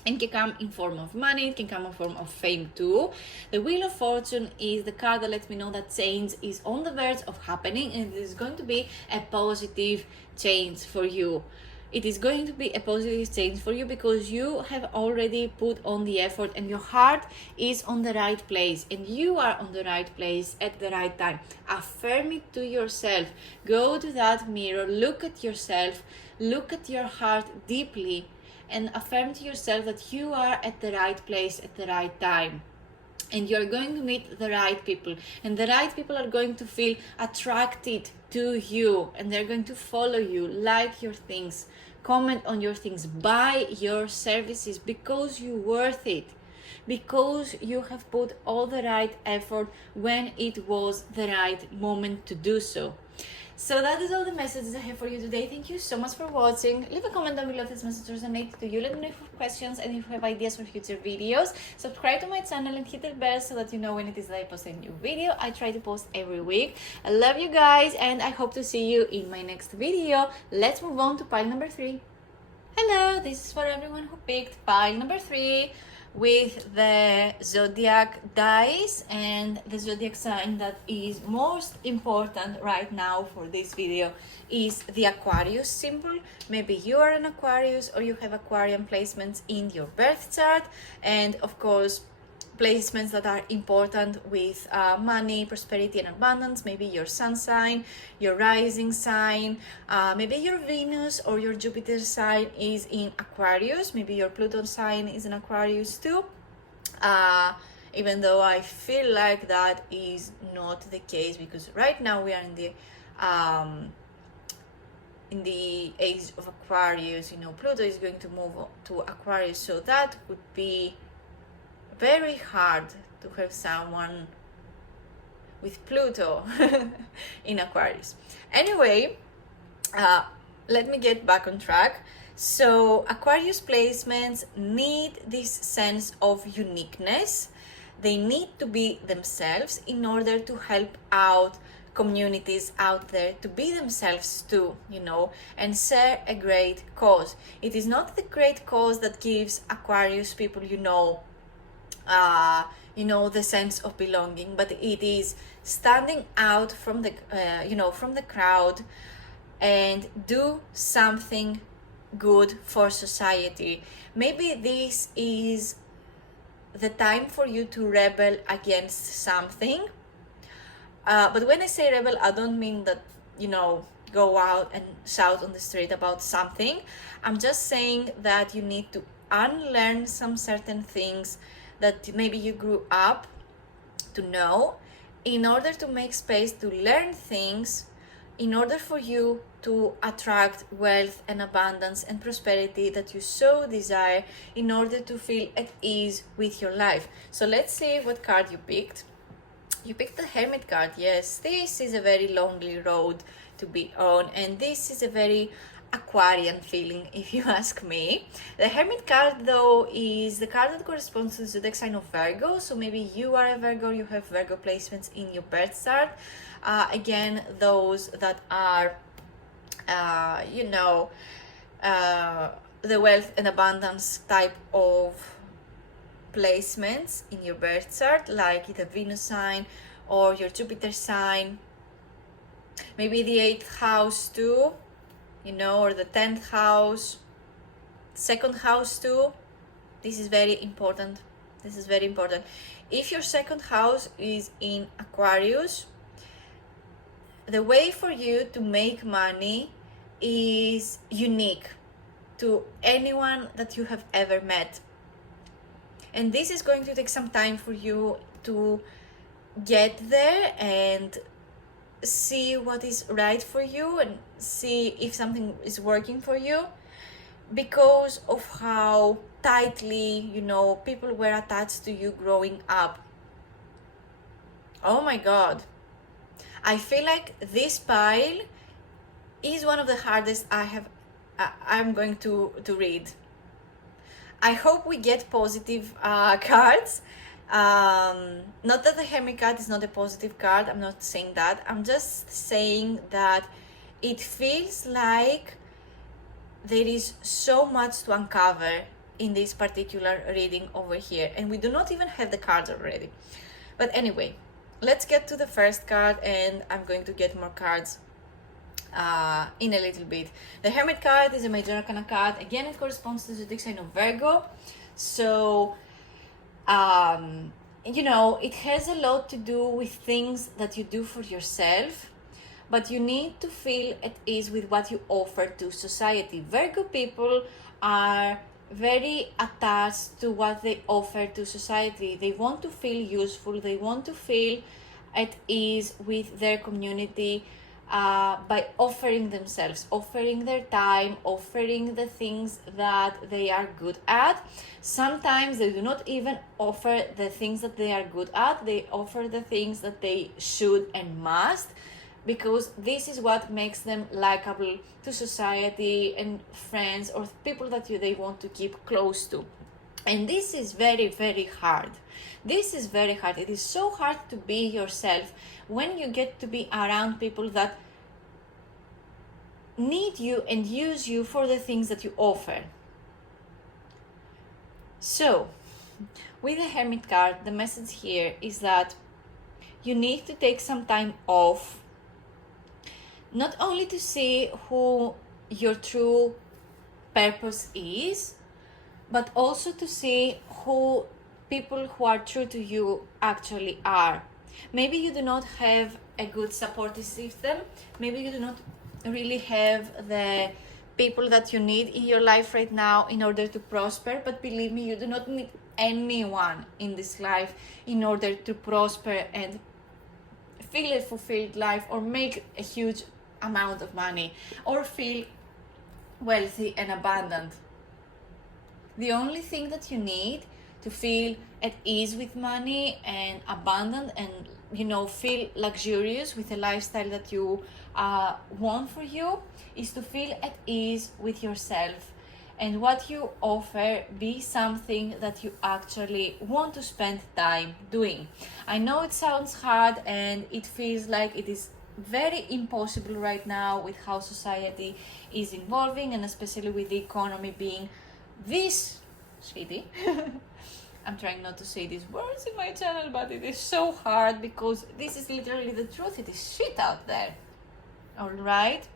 It can come in form of money, it can come in form of fame too. The Wheel of Fortune is the card that lets me know that change is on the verge of happening, and it is going to be a positive change for you. It is going to be a positive change for you because you have already put on the effort, and your heart is on the right place, and you are on the right place at the right time. Affirm it to yourself. Go to that mirror, look at yourself, look at your heart deeply, and affirm to yourself that you are at the right place at the right time. And you're going to meet the right people, and the right people are going to feel attracted to you, and they're going to follow you, like your things, comment on your things, buy your services because you're worth it, because you have put all the right effort when it was the right moment to do so. So that is all the messages I have for you today. Thank you so much for watching. Leave a comment down below if this message resonates to you. Let me know if you have questions and if you have ideas for future videos. Subscribe to my channel and hit the bell so that you know when it is that I post a new video. I try to post every week. I love you guys, and I hope to see you in my next video. Let's move on to pile number 3. Hello, this is for everyone who picked pile number 3 with the zodiac dice, and the zodiac sign that is most important right now for this video is the Aquarius symbol. Maybe you are an Aquarius, or you have Aquarian placements in your birth chart, and of course placements that are important with money, prosperity, and abundance. Maybe your sun sign, your rising sign, maybe your Venus or your Jupiter sign is in Aquarius. Maybe your Pluto sign is in Aquarius too. Even though I feel like that is not the case, because right now we are in the in the age of Aquarius. Pluto is going to move to Aquarius, so that would be very hard to have someone with Pluto in Aquarius. Anyway, let me get back on track. So Aquarius placements need this sense of uniqueness. They need to be themselves in order to help out communities out there to be themselves too, and share a great cause. It is not the great cause that gives Aquarius people, the sense of belonging, but it is standing out from the, from the crowd and do something good for society. Maybe this is the time for you to rebel against something. But when I say rebel, I don't mean that, go out and shout on the street about something. I'm just saying that you need to unlearn some certain things that maybe you grew up to know, in order to make space to learn things, in order for you to attract wealth and abundance and prosperity that you so desire, in order to feel at ease with your life. So let's see what card you picked. You picked the Hermit card. Yes, this is a very lonely road to be on, and this is a very Aquarian feeling, if you ask me. The Hermit card, though, is the card that corresponds to the zodiac sign of Virgo. So maybe you are a Virgo, you have Virgo placements in your birth chart. Again, those that are, the wealth and abundance type of placements in your birth chart, like the Venus sign or your Jupiter sign, maybe the 8th house too, or the 10th house, 2nd house too. This is very important. If your 2nd house is in Aquarius, the way for you to make money is unique to anyone that you have ever met. And this is going to take some time for you to get there and see what is right for you and see if something is working for you, because of how tightly, people were attached to you growing up. Oh my God. I feel like this pile is one of the hardest I'm going to read. I hope we get positive cards. Not that the Hermit card is not a positive card. I'm not saying that. I'm just saying that it feels like there is so much to uncover in this particular reading over here. And we do not even have the cards already. But anyway, let's get to the first card, and I'm going to get more cards in a little bit. The Hermit card is a major arcana card. Again, it corresponds to the zodiac sign of Virgo. So, it has a lot to do with things that you do for yourself, but you need to feel at ease with what you offer to society. Virgo people are very attached to what they offer to society. They want to feel useful. They want to feel at ease with their community by offering themselves, offering their time, offering the things that they are good at. Sometimes they do not even offer the things that they are good at. They offer the things that they should and must, because this is what makes them likable to society and friends or people that they want to keep close to. And this is very, very hard. This is very hard. It is so hard to be yourself when you get to be around people that need you and use you for the things that you offer. So, with the Hermit card, the message here is that you need to take some time off, not only to see who your true purpose is, but also to see who people who are true to you actually are. Maybe you do not have a good supportive system. Maybe you do not really have the people that you need in your life right now in order to prosper. But believe me, you do not need anyone in this life in order to prosper and feel a fulfilled life or make a huge amount of money or feel wealthy and abundant. The only thing that you need to feel at ease with money and abundant and, feel luxurious with the lifestyle that you want for you is to feel at ease with yourself, and what you offer be something that you actually want to spend time doing. I know it sounds hard and it feels like it is very impossible right now with how society is evolving, and especially with the economy being this shitty. I'm trying not to say these words in my channel, but it is so hard because this is literally the truth. It is shit out there. All right?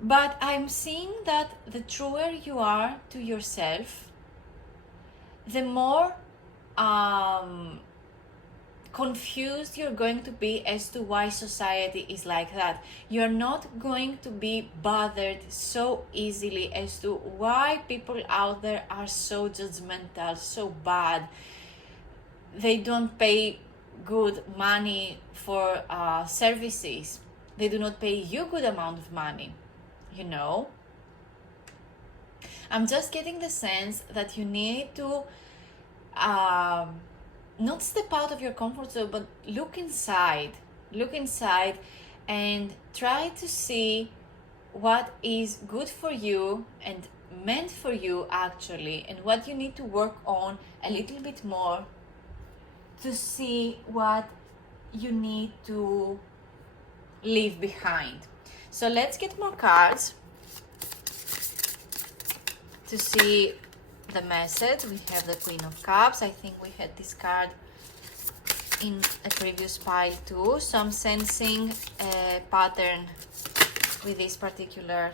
But I'm seeing that the truer you are to yourself, the more confused you're going to be as to why society is like that. You're not going to be bothered so easily as to why people out there are so judgmental, so bad. They don't pay good money for services. They do not pay you good amount of money, I'm just getting the sense that you need to not step out of your comfort zone, but look inside and try to see what is good for you and meant for you actually, and what you need to work on a little bit more to see what you need to leave behind. So let's get more cards to see the message. We have the Queen of Cups. I think we had this card in a previous pile too. So I'm sensing a pattern with this particular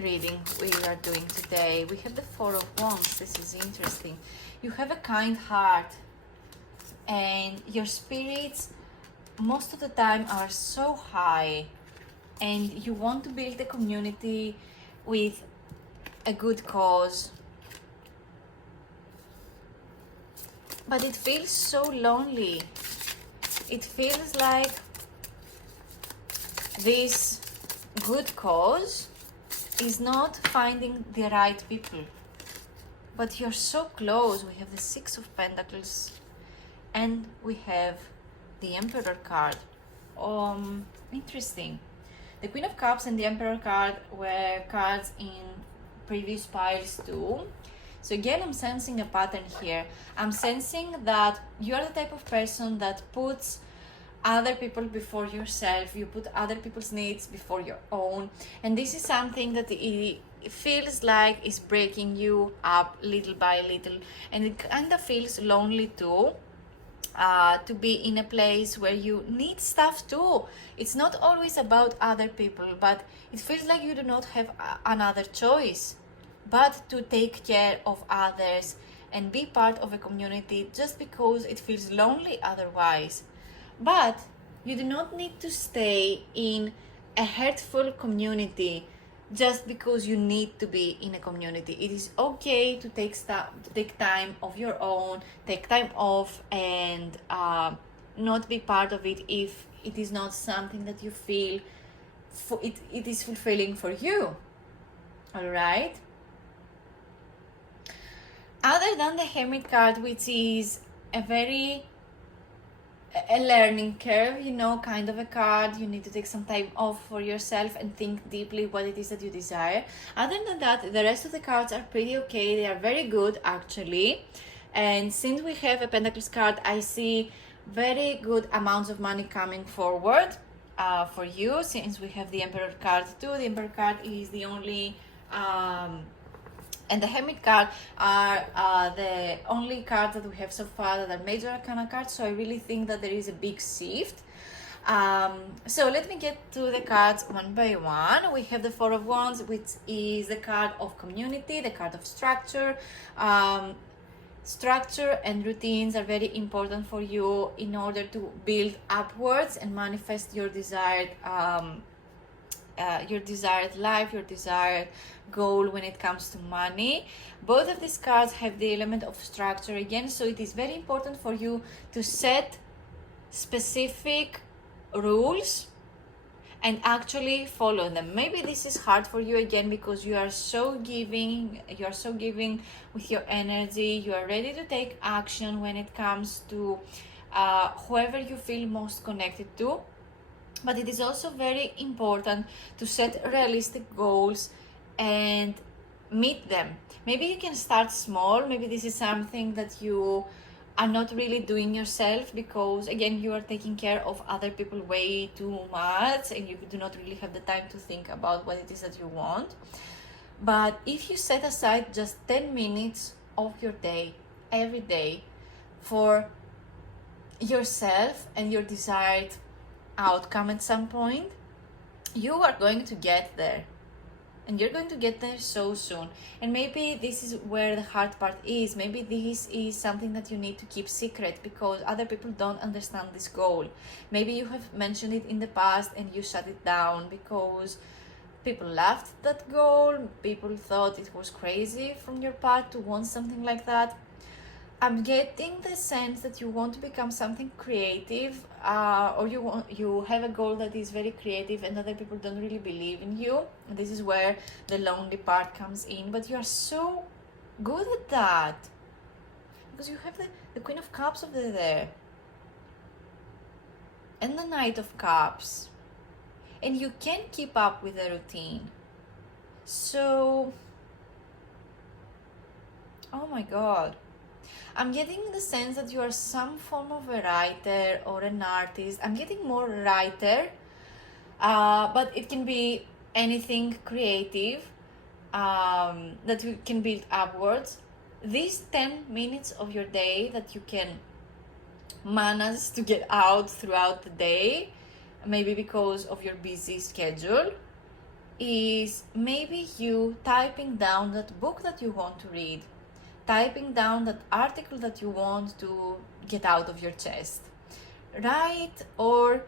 reading we are doing today. We have the Four of Wands. This is interesting. You have a kind heart, and your spirits most of the time are so high, and you want to build a community with a good cause, but it feels so lonely. It feels like this good cause is not finding the right people, but you're so close. We have the Six of Pentacles and we have the Emperor card. Interesting. The Queen of Cups and the Emperor card were cards in previous piles too. So again, I'm sensing a pattern here. I'm sensing that you are the type of person that puts other people before yourself. You put other people's needs before your own. And this is something that it feels like is breaking you up little by little. And it kind of feels lonely too. To be in a place where you need stuff too. It's not always about other people, but it feels like you do not have another choice but to take care of others and be part of a community just because it feels lonely otherwise. But you do not need to stay in a hurtful community just because you need to be in a community. It is okay to take time of your own, take time off, and not be part of it if it is not something that you feel it is fulfilling for you. All right. Other than the Hermit card, which is a learning curve, kind of a card. You need to take some time off for yourself and think deeply what it is that you desire. Other than that, the rest of the cards are pretty okay. They are very good, actually. And since we have a Pentacles card, I see very good amounts of money coming forward for you. Since we have the Emperor card too. The Emperor card is the only... and the Hermit card are the only cards that we have so far that are major arcana cards, so I really think that there is a big shift. So let me get to the cards one by one. We have the Four of Wands, which is the card of community, the card of structure. Structure and routines are very important for you in order to build upwards and manifest your desired life, your desired goal when it comes to money. Both of these cards have the element of structure again, so it is very important for you to set specific rules and actually follow them. Maybe this is hard for you again because you are so giving with your energy. You are ready to take action when it comes to whoever you feel most connected to. But it is also very important to set realistic goals and meet them. Maybe you can start small. Maybe this is something that you are not really doing yourself because, again, you are taking care of other people way too much and you do not really have the time to think about what it is that you want. But if you set aside just 10 minutes of your day, every day, for yourself and your desired outcome at some point, you are going to get there. And you're going to get there so soon. And maybe this is where the hard part is. Maybe this is something that you need to keep secret because other people don't understand this goal. Maybe you have mentioned it in the past and you shut it down because people laughed at that goal. People thought it was crazy from your part to want something like that. I'm getting the sense that you want to become something creative, or you have a goal that is very creative and other people don't really believe in you. And this is where the lonely part comes in, but you are so good at that because you have the Queen of Cups over there and the Knight of Cups, and you can keep up with the routine. So, oh my God. I'm getting the sense that you are some form of a writer or an artist. I'm getting more writer, but it can be anything creative that you can build upwards. These 10 minutes of your day that you can manage to get out throughout the day, maybe because of your busy schedule, is maybe you typing down that book that you want to read, typing down that article that you want to get out of your chest. Write, or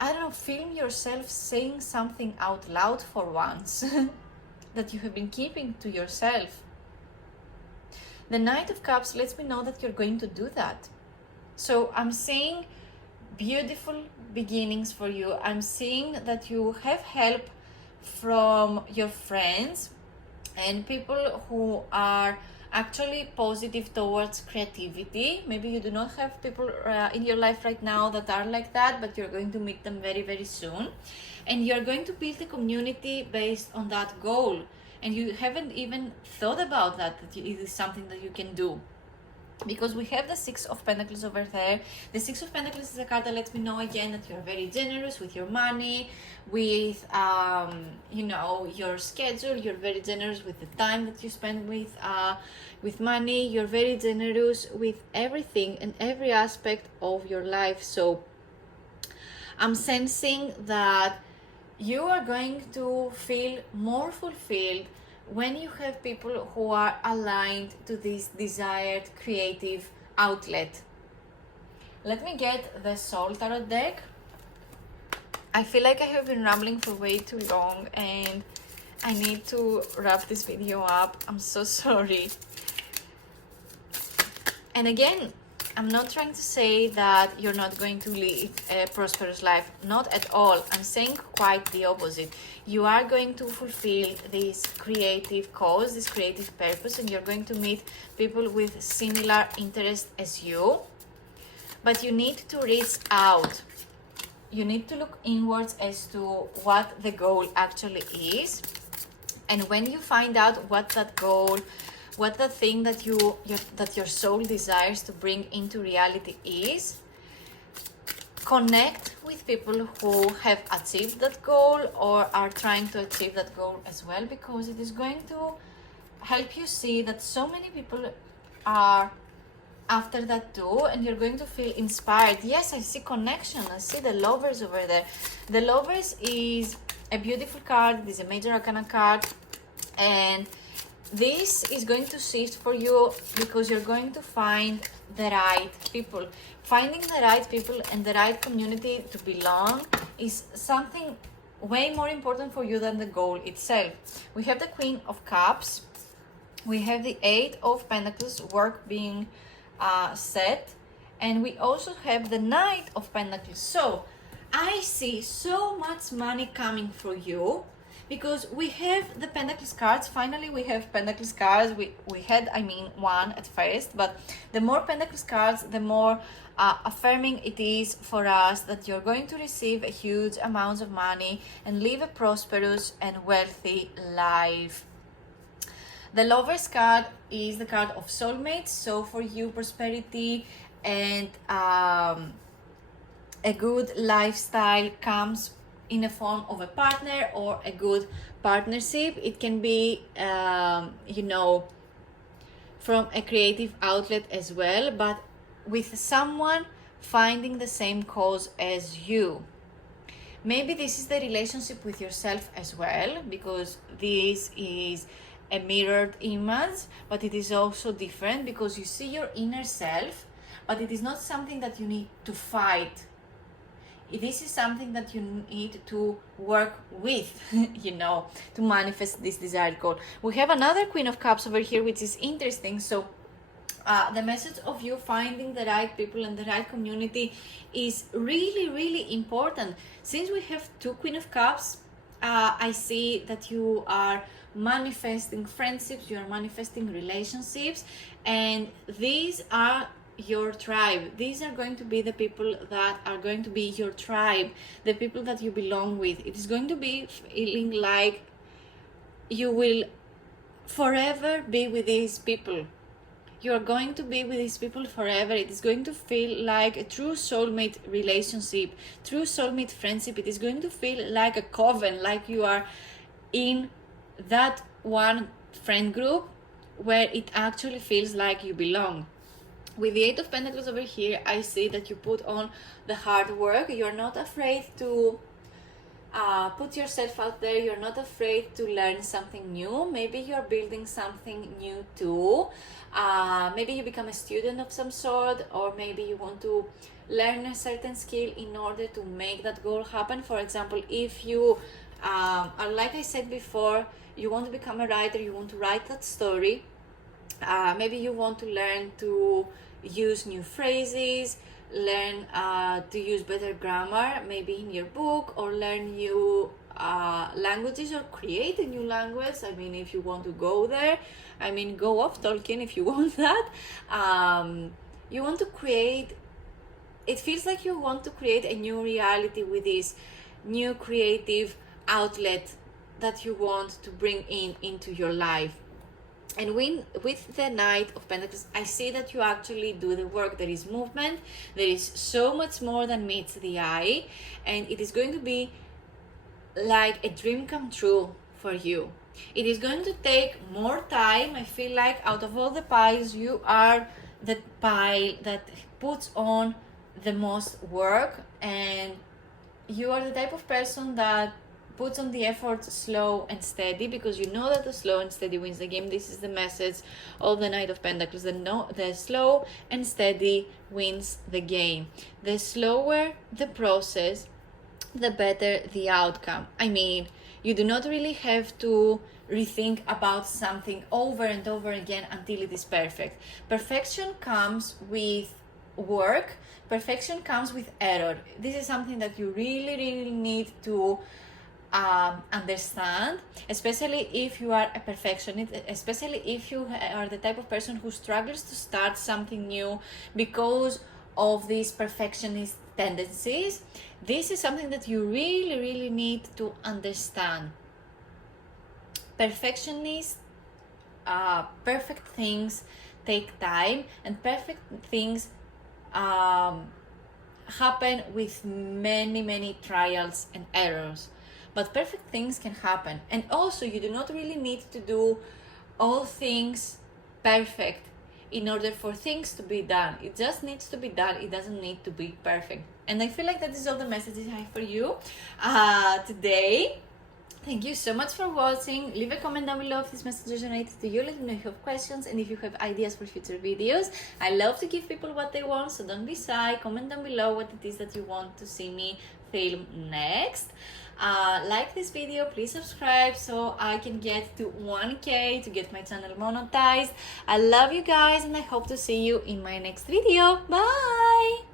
I don't know, film yourself saying something out loud for once that you have been keeping to yourself. The Knight of Cups lets me know that you're going to do that. So I'm seeing beautiful beginnings for you. I'm seeing that you have help from your friends and people who are actually positive towards creativity. Maybe you do not have people in your life right now that are like that, but you're going to meet them very, very soon. And you're going to build a community based on that goal. And you haven't even thought about that it is something that you can do. Because we have the Six of Pentacles over there. The Six of Pentacles is a card that lets me know again that you're very generous with your money, with your schedule. You're very generous with the time that you spend with money. You're very generous with everything and every aspect of your life. So I'm sensing that you are going to feel more fulfilled when you have people who are aligned to this desired creative outlet. Let me get the Soul Tarot deck. I feel like I have been rambling for way too long and I need to wrap this video up. I'm so sorry. And again, I'm not trying to say that you're not going to live a prosperous life. Not at all. I'm saying quite the opposite. You are going to fulfill this creative cause, this creative purpose, and you're going to meet people with similar interests as you. But you need to reach out. You need to look inwards as to what the goal actually is. And when you find out what that goal, what the thing that your soul desires to bring into reality is, connect with people who have achieved that goal or are trying to achieve that goal as well, because it is going to help you see that so many people are after that too, and you're going to feel inspired. Yes, I see connection. I see the Lovers over there. The Lovers is a beautiful card. It is a major arcana card, and this is going to shift for you because you're going to find the right people. Finding the right people and the right community to belong is something way more important for you than the goal itself. We have the Queen of Cups. We have the Eight of Pentacles, work being set. And we also have the Knight of Pentacles. So I see so much money coming for you, because we have the Pentacles cards. Finally, we have Pentacles cards. We had, I mean, one at first, but the more Pentacles cards, the more affirming it is for us that you're going to receive a huge amounts of money and live a prosperous and wealthy life. The Lover's card is the card of soulmates. So for you, prosperity and a good lifestyle comes in a form of a partner or a good partnership. It can be, you know, from a creative outlet as well, but with someone finding the same cause as you. Maybe this is the relationship with yourself as well, because this is a mirrored image, but it is also different because you see your inner self, but it is not something that you need to fight. This is something that you need to work with, you know, to manifest this desired goal. We have another Queen of Cups over here, which is interesting. So the message of you finding the right people and the right community is really, really important. Since we have two Queen of Cups, I see that you are manifesting friendships, you are manifesting relationships, and these are your tribe. These are going to be the people that are going to be your tribe, the people that you belong with. It is going to be feeling like you will forever be with these people. You are going to be with these people forever. It is going to feel like a true soulmate relationship, true soulmate friendship. It is going to feel like a coven, like you are in that one friend group where it actually feels like you belong. With the Eight of Pentacles over here, I see that you put on the hard work. You're not afraid to put yourself out there. You're not afraid to learn something new. Maybe you're building something new too. Maybe you become a student of some sort, or maybe you want to learn a certain skill in order to make that goal happen. For example, if you are, like I said before, you want to become a writer, you want to write that story. Maybe you want to learn to use new phrases, learn to use better grammar, maybe in your book, or learn new languages, or create a new language. I mean, if you want to go there, I mean, go off Tolkien if you want that. You want to create, it feels like you want to create a new reality with this new creative outlet that you want to bring into your life. And with the Knight of Pentacles, I see that you actually do the work. There is movement. There is so much more than meets the eye. And it is going to be like a dream come true for you. It is going to take more time. I feel like out of all the pies, you are the pie that puts on the most work. And you are the type of person that puts on the effort slow and steady, because you know that the slow and steady wins the game. This is the message of the Knight of Pentacles. The slow and steady wins the game. The slower the process, the better the outcome. I mean, you do not really have to rethink about something over and over again until it is perfect. Perfection comes with work. Perfection comes with error. This is something that you really, really need to understand, especially if you are a perfectionist, especially if you are the type of person who struggles to start something new because of these perfectionist tendencies. This is something that you really, really need to understand. Perfect things take time, and perfect things happen with many, many trials and errors. But perfect things can happen. And also, you do not really need to do all things perfect in order for things to be done. It just needs to be done. It doesn't need to be perfect. And I feel like that is all the messages I have for you today. Thank you so much for watching. Leave a comment down below if this message resonated to you. Let me know if you have questions and if you have ideas for future videos. I love to give people what they want, so don't be shy. Comment down below what it is that you want to see me film next. Like this video, please subscribe so I can get to 1K to get my channel monetized. I love you guys, and I hope to see you in my next video. Bye! Bye!